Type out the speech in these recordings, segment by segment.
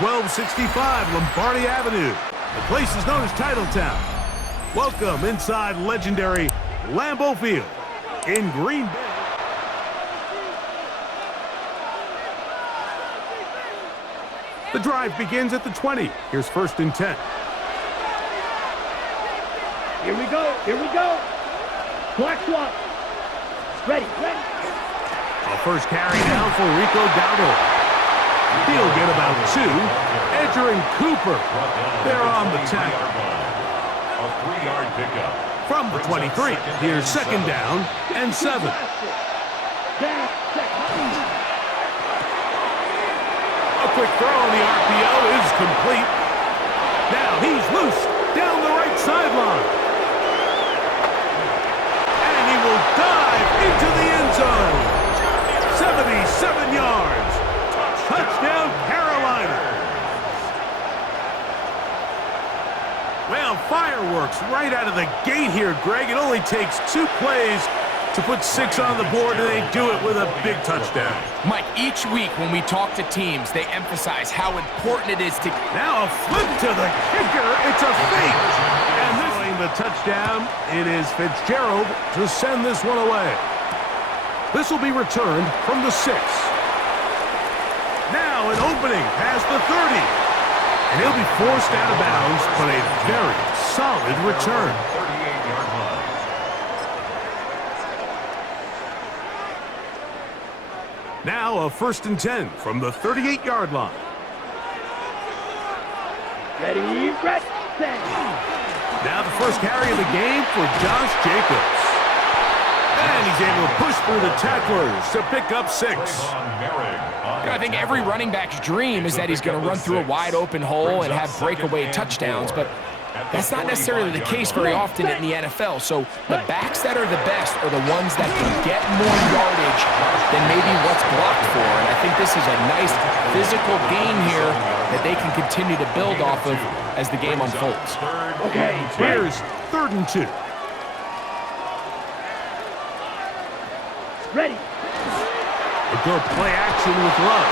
1265 Lombardi Avenue. The place is known as Titletown. Welcome inside legendary Lambeau Field in Green Bay. The drive begins at the 20. Here's 1st and 10. Here we go. Here we go. Black swap. Ready. A first carry down for Rico Dowdle. He'll get about 2. Edger and Cooper, they're on the tackle. A 3-yard pickup. From the 23, here's 2nd down and 7. A quick throw on the RPO is complete. Now he's loose down the right sideline. And he will dive into the end zone. 77 yards. Touchdown, Carolina. Well, fireworks right out of the gate here, Greg. It only takes 2 plays to put 6 on the board, and they do it with a big touchdown. Mike, each week when we talk to teams, they emphasize how important it is to... Now a flip to the kicker. It's a fake. And this the touchdown, it is Fitzgerald to send this one away. This will be returned from the 6. Now an opening past the 30. And he'll be forced out of bounds, but a very solid return. 38-yard line. Now a 1st and 10 from the 38-yard line. Ready, set. Now the first carry of the game for Josh Jacobs. And he's able to push through the tacklers to pick up 6. I think every running back's dream is that he's going to run through a wide open hole and have breakaway touchdowns, but that's not necessarily the case very often in the NFL. So the backs that are the best are the ones that can get more yardage than maybe what's blocked for. And I think this is a nice physical game here that they can continue to build off of as the game unfolds. Okay, here's 3rd and 2. Ready. A good play action with Love.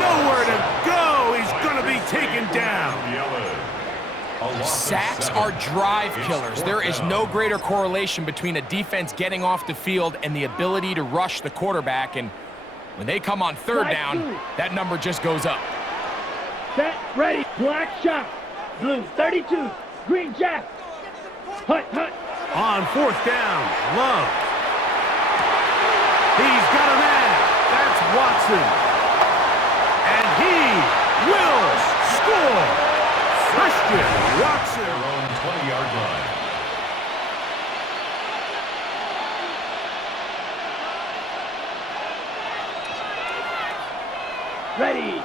Nowhere to go. He's going to be taken down. Sacks are drive killers. There is no greater correlation between a defense getting off the field and the ability to rush the quarterback. And when they come on 3rd down, that number just goes up. Set, ready, black shot. Blue 32, green jack. Hut. On 4th down, Love. He's got a man. That's Watson. And he will score. Christian Watson. Their own 20-yard line. Ready.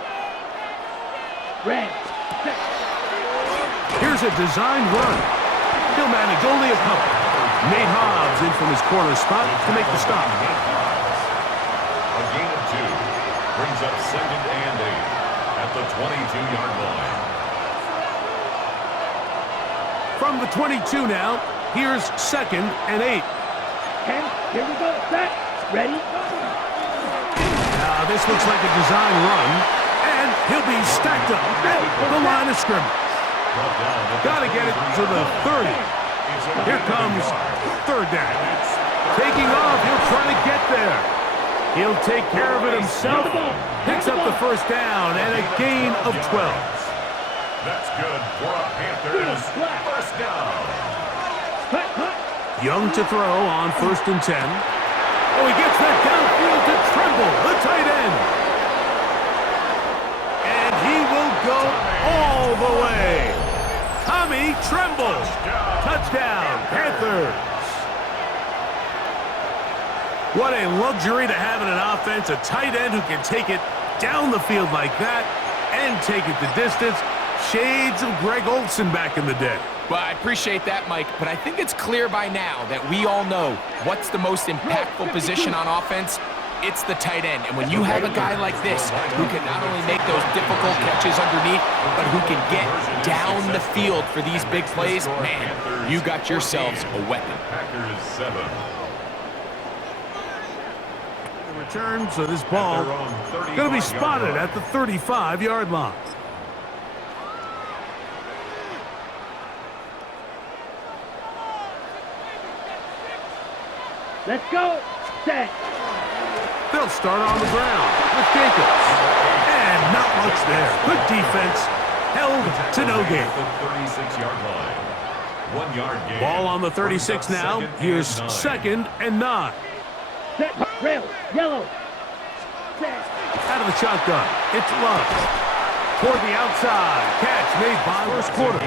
Red. Set. Here's a designed run. He'll manage only a couple. Nate Hobbs in from his corner spot to make the stop. A gain of 2 brings up 2nd and 8 at the 22-yard line. From the 22 now, here's 2nd and 8. 10, here we go, set, ready. Now this looks like a design run, and he'll be stacked up at the line of scrimmage. Got to get it to the 30. Here comes 3rd down. Taking off, he'll try to get there. He'll take care of it himself. Picks up the 1st down and a gain of 12. That's good for a Panthers 1st down. Young to throw on 1st and 10. Oh, he gets that downfield to Tremble, the tight end. And he will go all the way. Tommy Tremble. Touchdown, Panthers. What a luxury to have in an offense, a tight end who can take it down the field like that and take it the distance. Shades of Greg Olsen back in the day. Well, I appreciate that, Mike, but I think it's clear by now that we all know what's the most impactful position on offense. It's the tight end. And when you have a guy like this who can not only make those difficult catches underneath, but who can get down the field for these big plays, man, you got yourselves a weapon. Packers 7. Return, so this ball going to be spotted at the 35-yard line. Let's go. Set. They'll start on the ground with Jacobs. And not much there. Good defense. Held to no gain. 36-yard line. 1 yard gain. Ball on the 36 now. Here's 2nd and 9. Set. Rail. Yellow. Set. Out of the shotgun. It's Love. Toward the outside. Catch made by first quarter.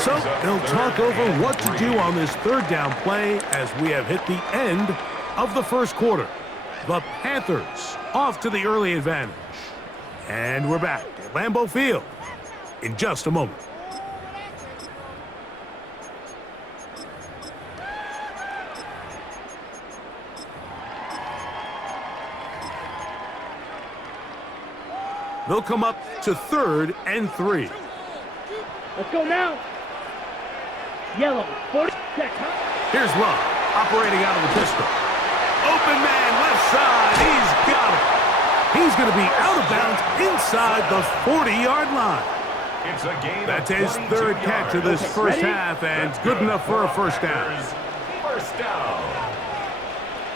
So they'll talk over what to do on this 3rd down play as we have hit the end of the first quarter. The Panthers off to the early advantage. And we're back at Lambeau Field in just a moment. They'll come up to 3rd and 3. Let's go now. Yellow. 40. Check. Here's Love, operating out of the pistol. Open man, left side. He's got it. He's going to be out of bounds inside the 40-yard line. It's a gain. That's his 3rd catch of this first half, and it's good enough for a first down. First down.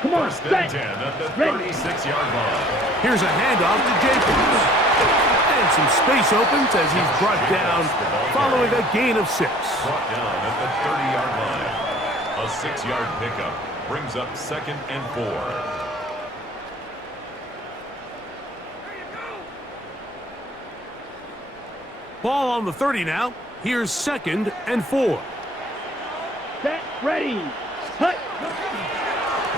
Come on, First set. and 10 at the 36-yard line. Here's a handoff to Jacobs. And some space opens as he's brought down following a gain of 6. Brought down at the 30-yard line. A 6-yard pickup brings up 2nd and 4. Ball on the 30 now. Here's 2nd and 4. Set. Ready. Hut.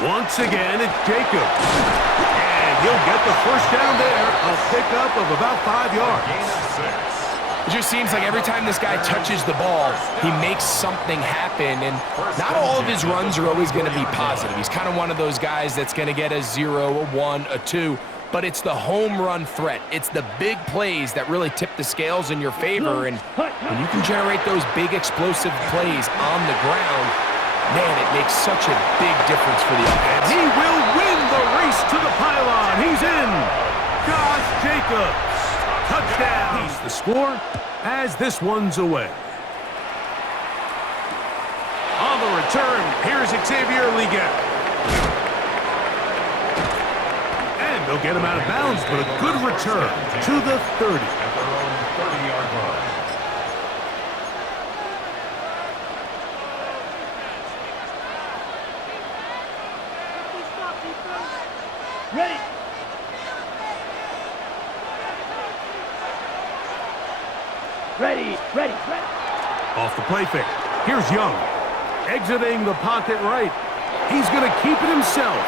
Once again, it's Jacobs. And he'll get the first down there. A pickup of about 5 yards. Gain of 6. It just seems like every time this guy touches the ball, he makes something happen, and not all of his runs are always going to be positive. He's kind of one of those guys that's going to get a 0, a 1, a 2, but it's the home run threat. It's the big plays that really tip the scales in your favor, and when you can generate those big explosive plays on the ground, man, it makes such a big difference for the offense. He will win the race to the pylon. He's in. Josh Jacobs. Touchdown. He's the score as this one's away. On the return, here's Xavier Leggett. And they'll get him out of bounds, but a good return to the 30. At their own 30-yard line. Ready. Ready. Ready. Ready. Off the play fake. Here's Young. Exiting the pocket right. He's going to keep it himself.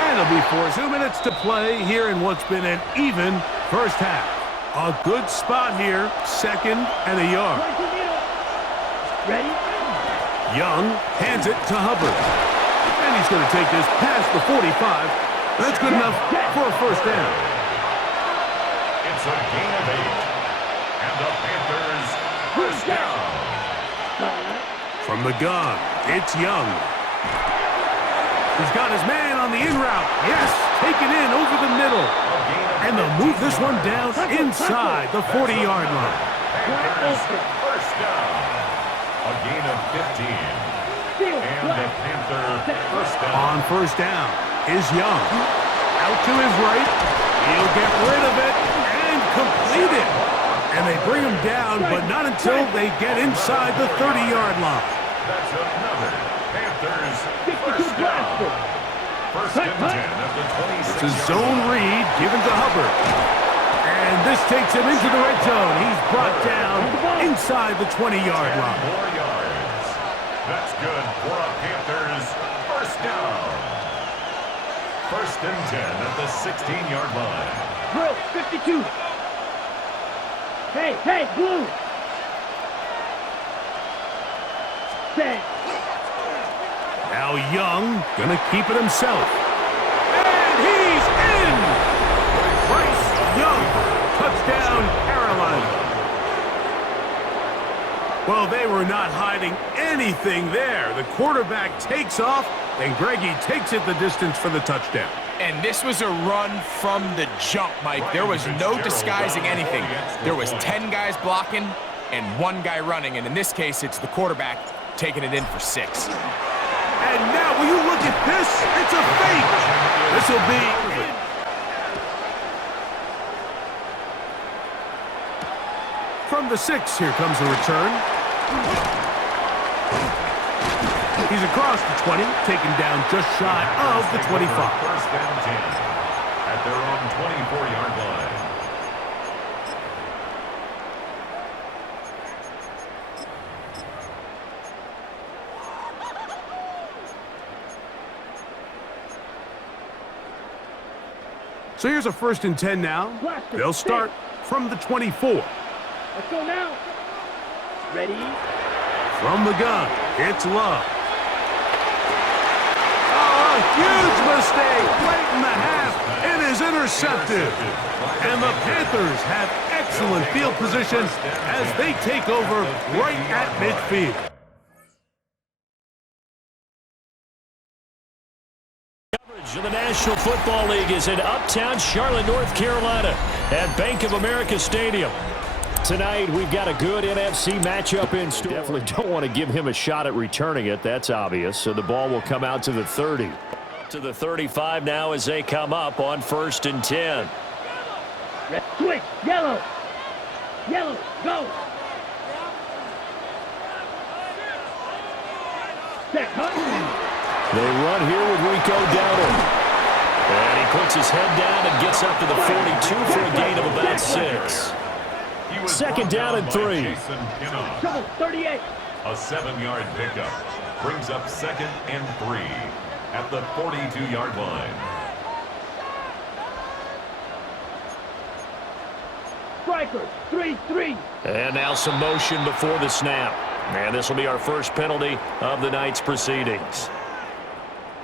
And it'll be 2 minutes to play here in what's been an even first half. A good spot here. 2nd and a yard. Ready. Young hands it to Hubbard. And he's going to take this past the 45. That's good enough for a first down. It's a gain of 8. And the Panthers first down. From the gun, it's Young. He's got his man on the in route. Yes, taken in over the middle. And they'll move this one down inside the 40-yard line. Panthers first down. A gain of 15. And the Panther first down. On first down is Young. Out to his right. He'll get rid of it and complete it. And they bring him down, but not until they get inside the 30-yard line. That's another Panthers first down. First and 10 at the 26. It's a zone read given to Hubbard. And this takes him into the red zone. He's brought down inside the 20-yard line. 4 yards. That's good for a Panthers first down. First and 10 at the 16-yard line. Drill. 52. Hey, blue. Set. Now Young gonna keep it himself. And he's in! Bryce Young, touchdown Carolina. Well, they were not hiding anything there. The quarterback takes off, and Greggy takes it the distance for the touchdown. And this was a run from the jump, Mike. There was no disguising anything. There was 10 guys blocking and 1 guy running, and in this case, it's the quarterback taking it in for 6. And now, will you look at this? It's a fake. This will be... From the 6, here comes the return. He's across the 20, taken down just shy of the 25. First down 10 at their own 24-yard line. So here's a 1st and 10 now. They'll start from the 24. Let's go now. Ready? From the gun, it's Love. Oh, a huge mistake late in the half. It is intercepted. And the Panthers have excellent field position as they take over right at midfield. Of the National Football League is in uptown Charlotte, North Carolina at Bank of America Stadium. Tonight, we've got a good NFC matchup in store. Definitely don't want to give him a shot at returning it. That's obvious. So the ball will come out to the 30. To the 35 now as they come up on 1st and 10. Red switch. Yellow. Yellow. Go. Set. They run here with Rico Dowdle. And he puts his head down and gets up to the 42 for a gain of about 6. 2nd down and 3. 38. A 7-yard pickup brings up 2nd and 3 at the 42-yard line. Strikers. 3-3. And now some motion before the snap. And this will be our first penalty of the night's proceedings.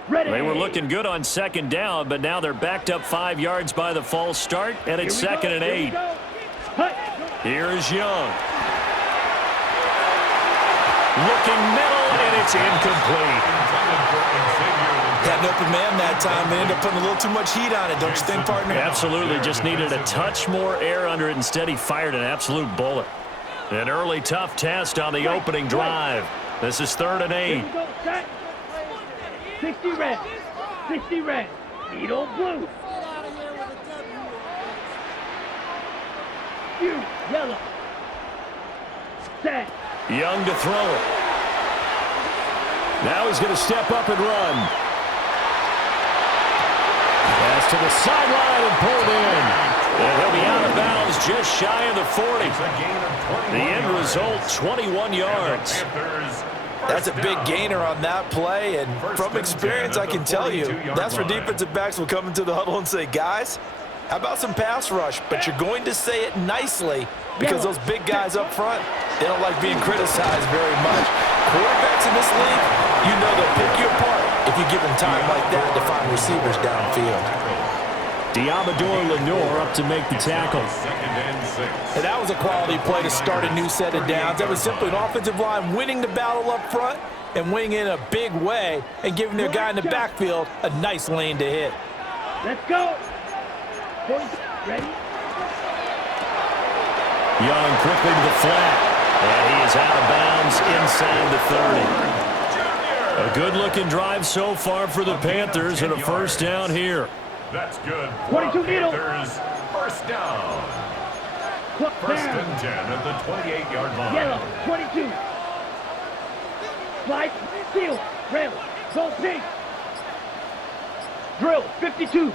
Ready. They were looking good on 2nd down, but now they're backed up 5 yards by the false start, and it's 2nd and 8. Here's Young. Looking middle, and it's incomplete. Had an open man that time. They ended up putting a little too much heat on it, don't you think, partner? Absolutely. Just needed a touch more air under it. Instead, he fired an absolute bullet. An early tough test on the opening drive. This is 3rd and 8. 60 red. 60 red. Needle blue. You yellow. Set. Young to throw it. Now he's going to step up and run. Pass to the sideline and pulled in. And he'll be out of bounds just shy of the 40. The end result, 21 yards. That's a big gainer on that play, and from experience, I can tell you, that's where defensive backs will come into the huddle and say, guys, how about some pass rush? But you're going to say it nicely because those big guys up front, they don't like being criticized very much. Quarterbacks in this league, you know they'll pick you apart if you give them time like that to find receivers downfield. Diamador Lenore up to make the tackle. And that was a quality play to start a new set of downs. That was simply an offensive line winning the battle up front and winning in a big way and giving their guy in the backfield a nice lane to hit. Let's go. Ready? Young quickly to the flat. And he is out of bounds inside the 30. A good-looking drive so far for the Panthers and a 1st down here. That's good. 22 needle. First down. 1st and 10 at the 28-yard line. Yellow. 22. Slide. Seal. Rail. Go pink. Drill. 52.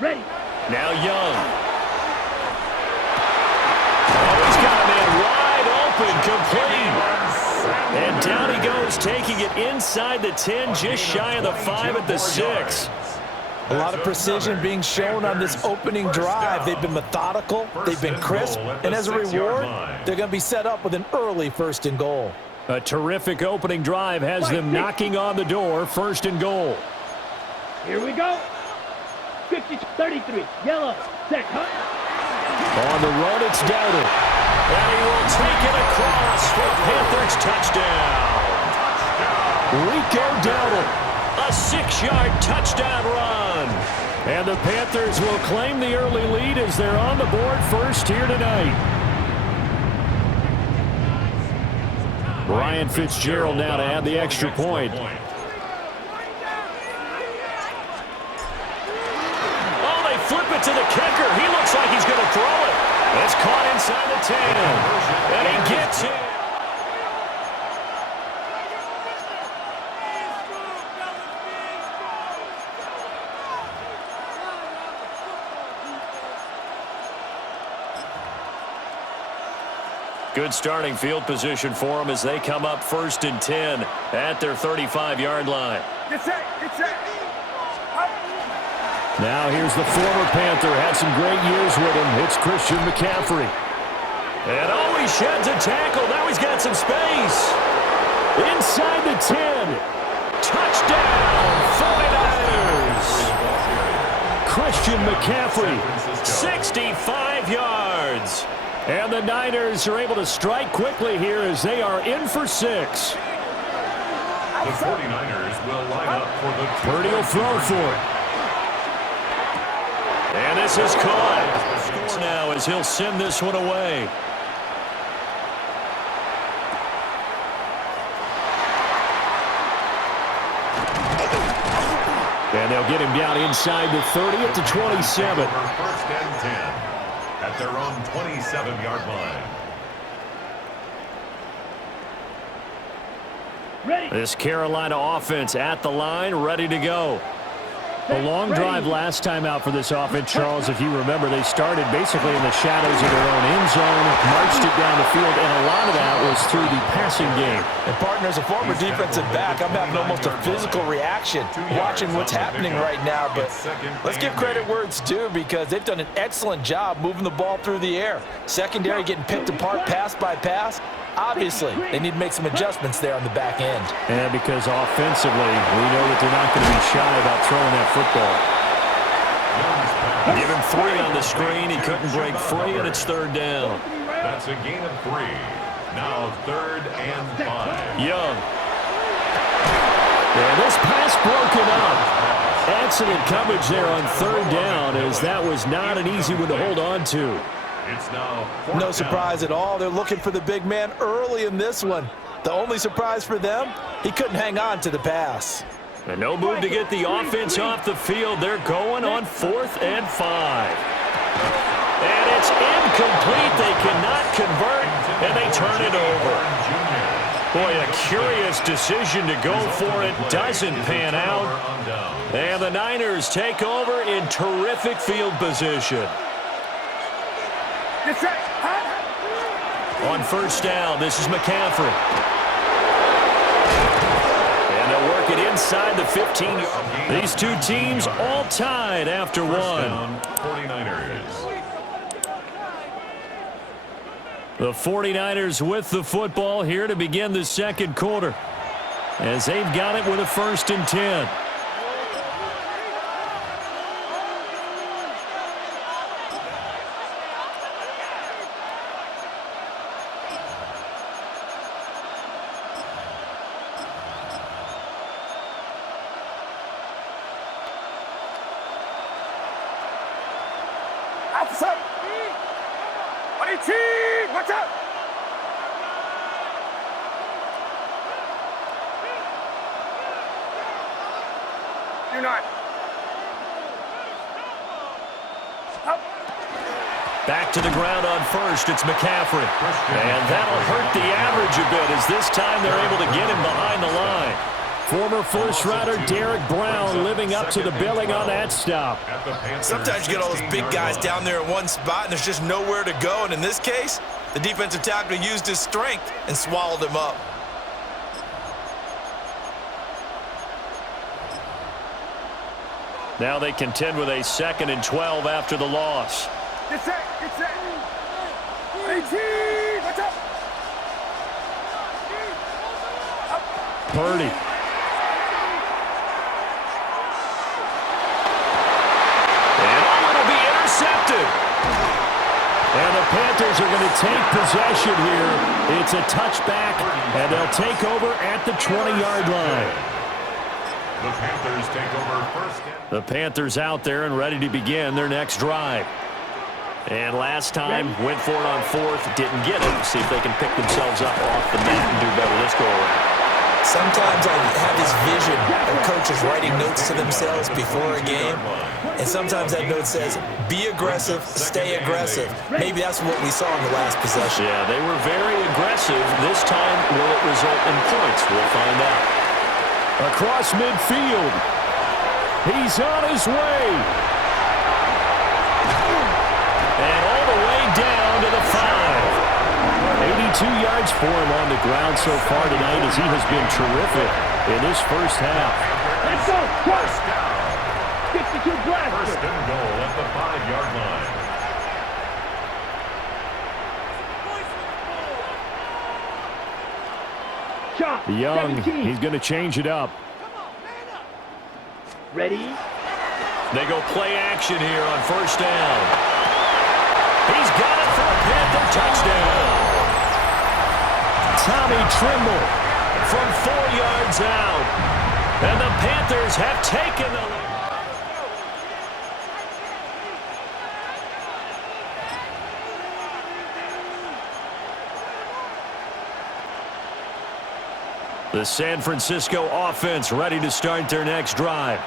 Ready. Now Young. Oh, he's got a man wide open, complete. And down he goes, taking it inside the 10, just shy of the 5 at the 6. A lot of precision being shown on this opening drive. They've been methodical, they've been crisp, and as a reward, they're going to be set up with an early 1st and goal. A terrific opening drive has them knocking on the door, 1st and goal. Here we go. 50-33, yellow, set, cut. On the run, it's Dowdle. And he will take it across for Panthers touchdown. Rico Dowdle A 6-yard touchdown run. And the Panthers will claim the early lead as they're on the board first here tonight. Ryan Fitzgerald now to add the extra point. Oh, they flip it to the kicker. He looks like he's going to throw it. It's caught inside the 10. And he gets it. Good starting field position for them as they come up 1st and 10 at their 35-yard line. Now here's the former Panther. Had some great years with him. It's Christian McCaffrey. And oh, he sheds a tackle. Now he's got some space. Inside the 10. Touchdown, 49ers. Christian McCaffrey, 65 yards. And the Niners are able to strike quickly here as they are in for 6. The 49ers will line up for the Purdy will throw for it. And this is caught. Score now as he'll send this one away. And they'll get him down inside the 30 at the 27. 1st and 10. At their own 27-yard line. Ready. This Carolina offense at the line, ready to go. A long drive last time out for this offense, Charles. If you remember, they started basically in the shadows of their own end zone, marched it down the field, and a lot of that was through the passing game. And, partner, as a former defensive back, I'm having almost a physical reaction watching what's happening right now. But let's give credit where it's due because they've done an excellent job moving the ball through the air. Secondary getting picked apart pass by pass. Obviously, they need to make some adjustments there on the back end. And because offensively, we know that they're not going to be shy about throwing that football. Give him 3 on the screen. He couldn't break free, and it's 3rd down. That's a gain of 3. Now 3rd and 5. Young. And this pass broken up. Excellent coverage there on 3rd down as that was not an easy one to hold on to. It's now no surprise at all. They're looking for the big man early in this one. The only surprise for them, he couldn't hang on to the pass. And no move to get the offense off the field. They're going on 4th and 5. And it's incomplete. They cannot convert, and they turn it over. Boy, a curious decision to go for it. Doesn't pan out. And the Niners take over in terrific field position. On 1st down, this is McCaffrey. And they'll work it inside the 15. These two teams all tied after 1. 49ers. The 49ers with the football here to begin the 2nd quarter as they've got it with a 1st and 10. Watch out! You're not. Up. Back to the ground on 1st. It's McCaffrey. And that'll hurt the average a bit as this time they're able to get him behind the line. Former first-rounder Derek Brown living up to the billing on that stop. Sometimes you get all those big guys down there in one spot and there's just nowhere to go. And in this case, the defensive tackle used his strength and swallowed him up. Now they contend with a 2nd and 12 after the loss. Get set, get set. 18, watch out. Purdy. And the Panthers are going to take possession here. It's a touchback, and they'll take over at the 20-yard line. The Panthers take over first. The Panthers out there and ready to begin their next drive. And last time, went for it on fourth, didn't get it. See if they can pick themselves up off the mat and do better this go-around. Sometimes I have this vision of coaches writing notes to themselves before a game, and sometimes that note says, be aggressive, stay aggressive. Maybe that's what we saw in the last possession. Yeah, they were very aggressive. This time, will it result in points? We'll find out. Across midfield. He's on his way. And all the way down to the 5. 82 yards for him on the ground so far tonight as he has been terrific in this first half. Let's go. First down. 52 blast. First and goal at the 5-yard line. Shot. Young, 17. he's going to change it up. Ready? They go play action here on first down. He's got it for a Panther touchdown. Tommy Trimble from 4 yards out. And the Panthers have taken the lead. The San Francisco offense ready to start their next drive.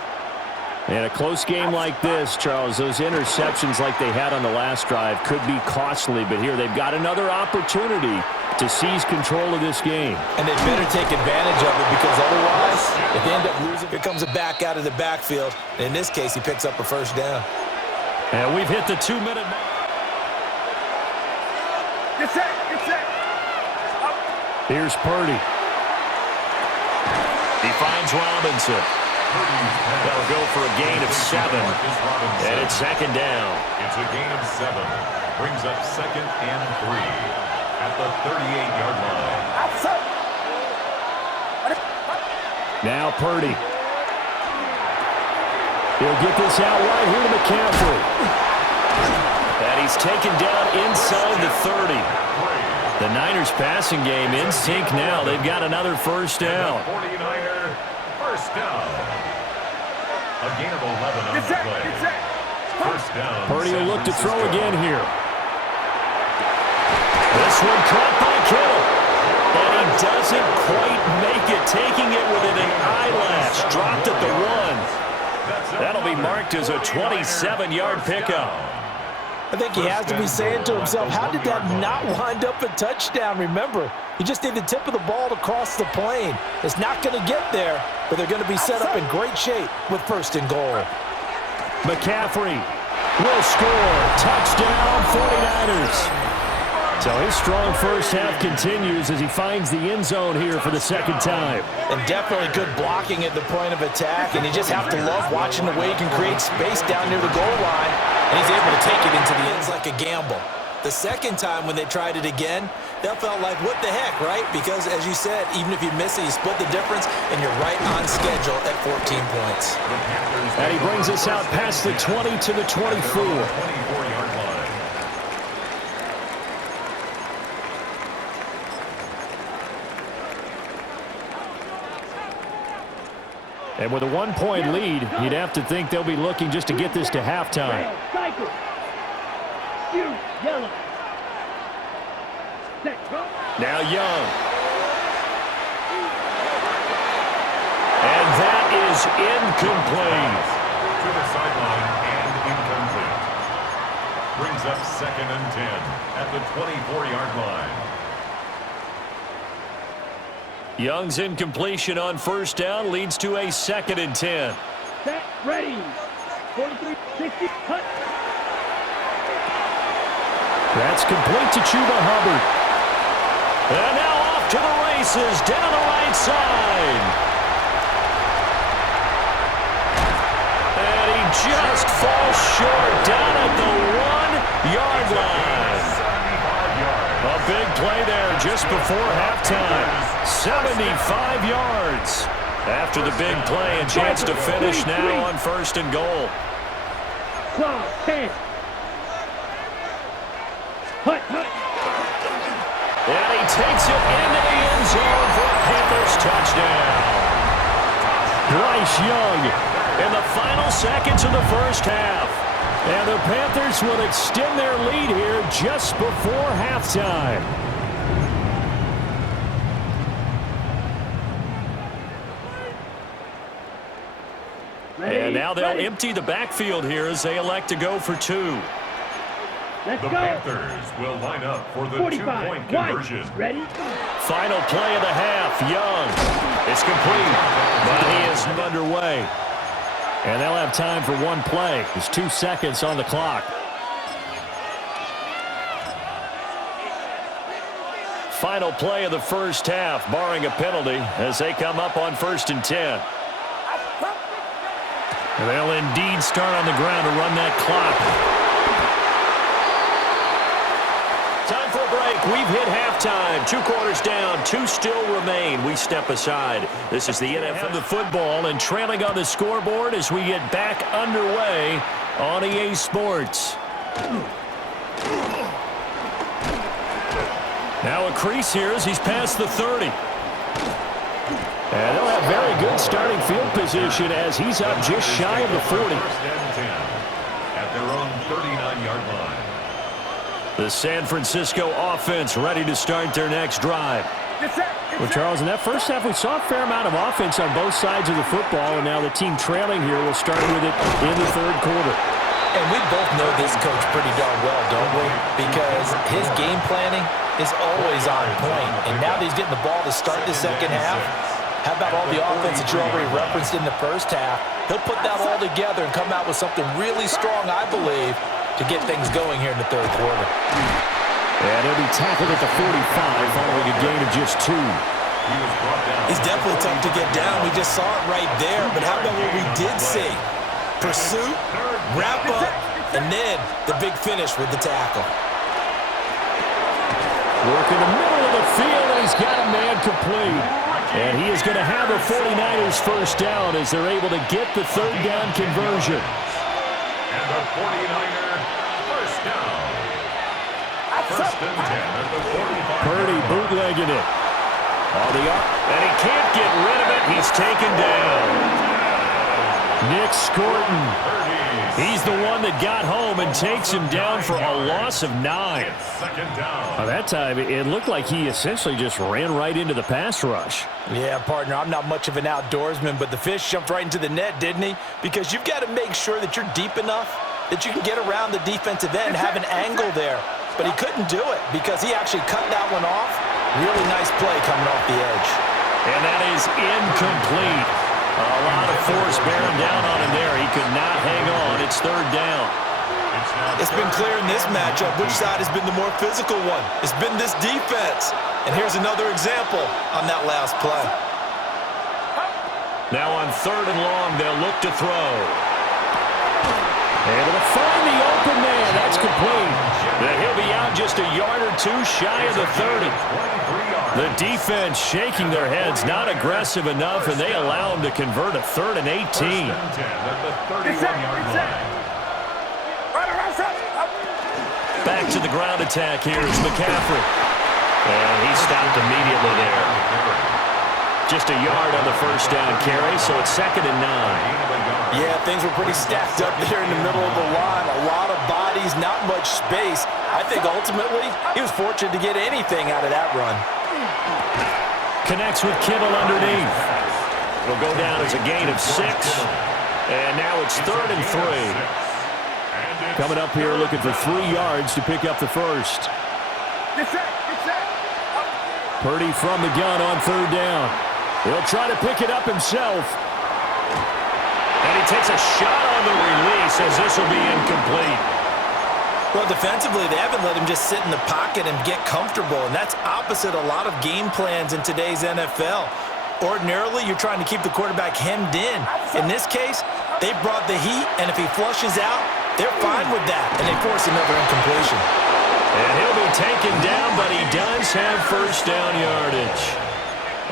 And a close game like this, Charles, those interceptions like they had on the last drive could be costly, but here they've got another opportunity to seize control of this game. And they better take advantage of it because otherwise, if they end up losing, here comes a back out of the backfield. And in this case, he picks up a first down. And we've hit the 2-minute mark. Get set. Get set. Here's Purdy. He finds Robinson. They'll go for a gain of 7. And it's second down. It's a gain of 7. Brings up second and 3 at the 38-yard line. Now Purdy. He'll get this out right here to McCaffrey. And he's taken down inside the 30. The Niners passing game in sync now. They've got another first down. 49er first down. A gain of 11 on the play. First down. Purdy will look to throw again here. This one caught by Kittle. And he doesn't quite make it, taking it within an eyelash. Dropped at the 1. That'll be marked as a 27-yard pickup. I think he has to be saying to himself, how did that not wind up a touchdown? Remember, he just need the tip of the ball to cross the plane. It's not going to get there, but they're going to be set up in great shape with first and goal. McCaffrey will score. Touchdown, 49ers. So his strong first half continues as he finds the end zone here for the second time. And definitely good blocking at the point of attack, and you just have to love watching the way he can create space down near the goal line, and he's able to take it into the ends like a gamble. The second time when they tried it again, that felt like, what the heck, right? Because, as you said, even if you miss it, you split the difference, and you're right on schedule at 14 points. And he brings us out past the 20 to the 24. 24-yard line. And with a 1-point lead, you'd have to think they'll be looking just to get this to halftime. Cycle. Yellow. Set. Now Young. And that is incomplete. To the sideline and incomplete. Brings up second and 10 at the 24-yard line. Young's incompletion on first down leads to a second and 10. Set. Ready. 43, 60, cut. That's complete to Chuba Hubbard. And now off to the races down the right side. And he just falls short down at the 1-yard line. A big play there just before halftime. 75 yards. After the big play, a chance to finish now on first and goal. 10. Hut. And he takes it into the end zone for a Panthers touchdown. Bryce Young in the final seconds of the first half. And the Panthers will extend their lead here just before halftime. And now they'll empty the backfield here as they elect to go for two. Let's The go. Panthers will line up for the 45. two-point conversion. Ready? Final play of the half. Young. It's complete, but he is underway. And they'll have time for one play. There's 2 seconds on the clock. Final play of the first half, barring a penalty, as they come up on 1st and 10. And they'll indeed start on the ground to run that clock. Time for a break. We've hit halftime. 2 quarters down. 2 still remain. We step aside. This is the NFL. The football and trailing on the scoreboard as we get back underway on EA Sports. Now a crease here as he's past the 30. And they'll have very good starting field position as he's up just shy of the 40. 1st and 10 at their own 39-yard line. The San Francisco offense ready to start their next drive. Well, Charles, in that first half, we saw a fair amount of offense on both sides of the football, and now the team trailing here will start with it in the 3rd quarter. And we both know this coach pretty darn well, don't we? Because his game planning is always on point. And now that he's getting the ball to start the second half, how about all the offense that you already referenced in the first half? He'll put that all together and come out with something really strong, I believe, to get things going here in the 3rd quarter. And he'll be tackled at the 45 following a gain of just 2. He's definitely tough to get down. We just saw it right there. But how about what we did see? Pursuit, wrap up, and then the big finish with the tackle. Work in the middle of the field, and he's got a man complete. And he is going to have the 49ers first down as they're able to get the 3rd down conversion. And the 49er first down. 1st and 10 at the 45. Purdy bootlegging it. And he can't get rid of it. He's taken down. Nick Scorton. He's the one that got home and takes him down for a loss of 9. 2nd down. That time, it looked like he essentially just ran right into the pass rush. Yeah, partner, I'm not much of an outdoorsman, but the fish jumped right into the net, didn't he? Because you've got to make sure that you're deep enough that you can get around the defensive end and have an angle there. But he couldn't do it because he actually cut that one off. Really nice play coming off the edge. And that is incomplete. A lot of force bearing down on him there. He could not hang on. It's 3rd down. It's been clear in this matchup which side has been the more physical one. It's been this defense. And here's another example on that last play. Now on 3rd and long, they'll look to throw. Able to find the open man. That's complete. Then he'll be out just a yard or 2 shy of the 30. The defense shaking their heads, not aggressive enough, and they allow him to convert a 3rd and 18. 1st and 10 at the 31-yard line. Back to the ground attack here is McCaffrey. And he stopped immediately there. Just a yard on the first down carry, so it's 2nd and 9. Yeah, things were pretty stacked up there in the middle of the line. A lot of bodies, not much space. I think ultimately he was fortunate to get anything out of that run. Connects with Kittle underneath. It'll go down as a gain of 6. And now it's 3rd and 3. Coming up here looking for 3 yards to pick up the first. Purdy from the gun on 3rd down. He'll try to pick it up himself. And he takes a shot on the release as this will be incomplete. Well, defensively, they haven't let him just sit in the pocket and get comfortable, and that's opposite a lot of game plans in today's NFL. Ordinarily, you're trying to keep the quarterback hemmed in. In this case, they brought the heat, and if he flushes out, they're fine with that, and they force another incompletion. And he'll be taken down, but he does have first down yardage.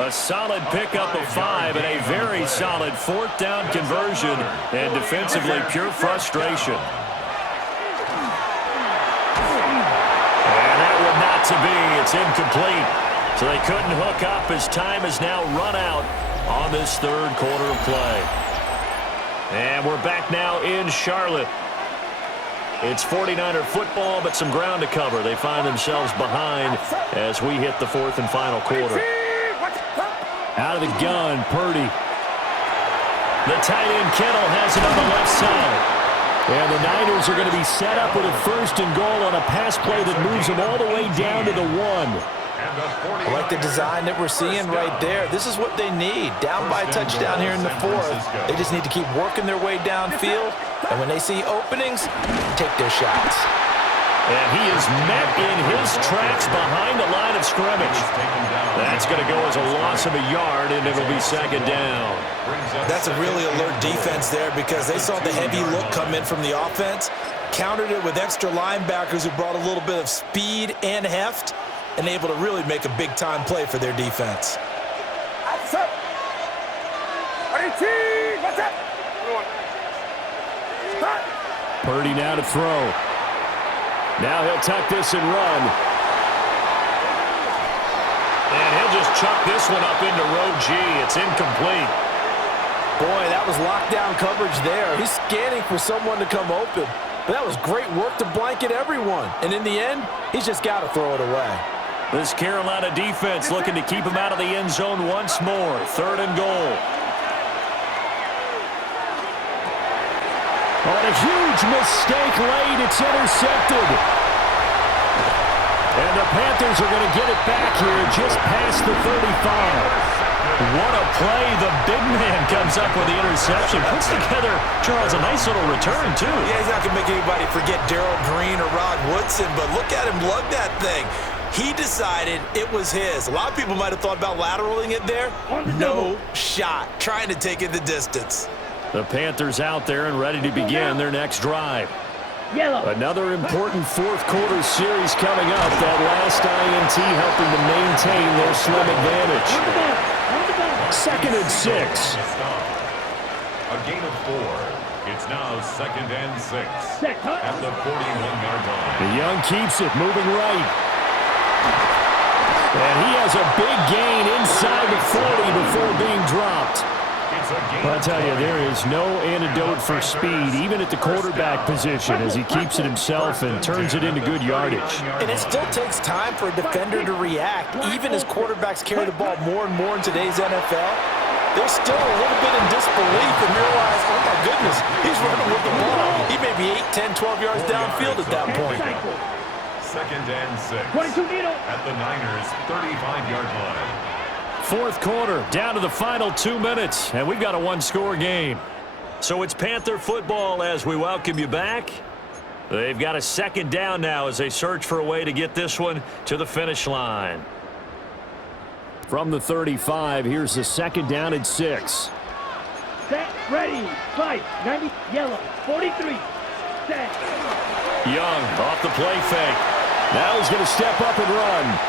A solid pickup of 5 and a very solid 4th down conversion, and defensively pure frustration. And that one not to be. It's incomplete. So they couldn't hook up as time is now run out on this third quarter of play. And we're back now in Charlotte. It's 49er football, but some ground to cover. They find themselves behind as we hit the fourth and final quarter. Out of the gun, Purdy. The tight end, Kittle, has it on the left side. And the Niners are going to be set up with a first and goal on a pass play that moves them all the way down to the 1. I like the design that we're seeing right there. This is what they need. Down by a touchdown here in the fourth. They just need to keep working their way downfield. And when they see openings, take their shots. And he is met in his tracks behind the line of scrimmage. That's going to go as a loss of a yard, and it'll be second down. That's a really alert defense there because they saw the heavy look come in from the offense, countered it with extra linebackers who brought a little bit of speed and heft, and able to really make a big-time play for their defense. Purdy now to throw. Now he'll tuck this and run. And he'll just chuck this one up into row G. It's incomplete. Boy, that was lockdown coverage there. He's scanning for someone to come open. But that was great work to blanket everyone. And in the end, he's just got to throw it away. This Carolina defense looking to keep him out of the end zone once more. Third and goal. On a huge mistake late, it's intercepted. And the Panthers are going to get it back here just past the 35. What a play. The big man comes up with the interception. Puts together, Charles, a nice little return, too. Yeah, he's not going to make anybody forget Darrell Green or Rod Woodson, but look at him lug that thing. He decided it was his. A lot of people might have thought about lateraling it there. No shot. Trying to take it the distance. The Panthers out there and ready to begin their next drive. Another important fourth quarter series coming up. That last INT helping to maintain their slim advantage. 2nd and 6. A gain of 4. It's now 2nd and 6 at the 41-yard line. The Young keeps it moving right. And he has a big gain inside the 40 before being dropped. I'll tell you, there is no antidote for speed, even at the quarterback position, as he keeps it himself and turns it into good yardage. And it still takes time for a defender to react, even as quarterbacks carry the ball more and more in today's NFL. They're still a little bit in disbelief and realize, oh my goodness, he's running with the ball. He may be 8, 10, 12 yards downfield at that point. 2nd and 6 at the Niners' 35-yard line. Fourth quarter, down to the final 2 minutes, and we've got a one-score game. So it's Panther football as we welcome you back. They've got a second down now as they search for a way to get this one to the finish line. From the 35, here's the 2nd down and 6. Set, ready, fight, 90, yellow, 43, set. Young off the play fake. Now he's going to step up and run.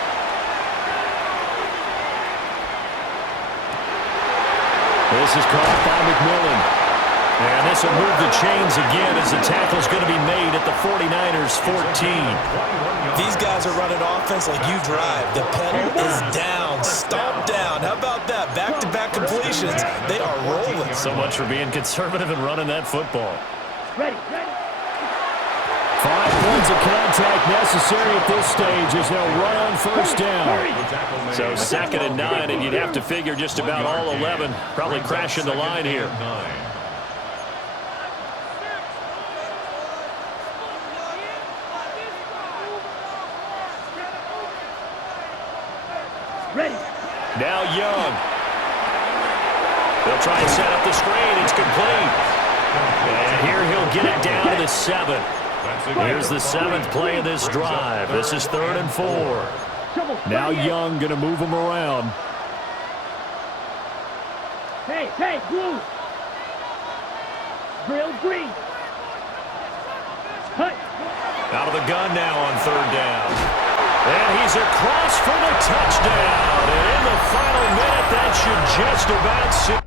This is caught by McMillan. And this will move the chains again as the tackle's going to be made at the 49ers' 14. These guys are running offense like you drive. The pedal is down, stomp down. How about that? Back-to-back completions. They are rolling. So much for being conservative and running that football. Ready. 5 points of contact necessary at this stage as they'll run on first down. So 2nd and 9, and you'd have to figure just about all 11 probably crashing the line here. Ready. Now Young. They'll try and set up the screen. It's complete. And here he'll get it down to the 7. Here's the 7th play of this drive. This is 3rd and 4. Now Young going to move him around. Hey, blue. Grill green. Hut. Out of the gun now on 3rd down. And he's across for the touchdown. And in the final minute, that should just about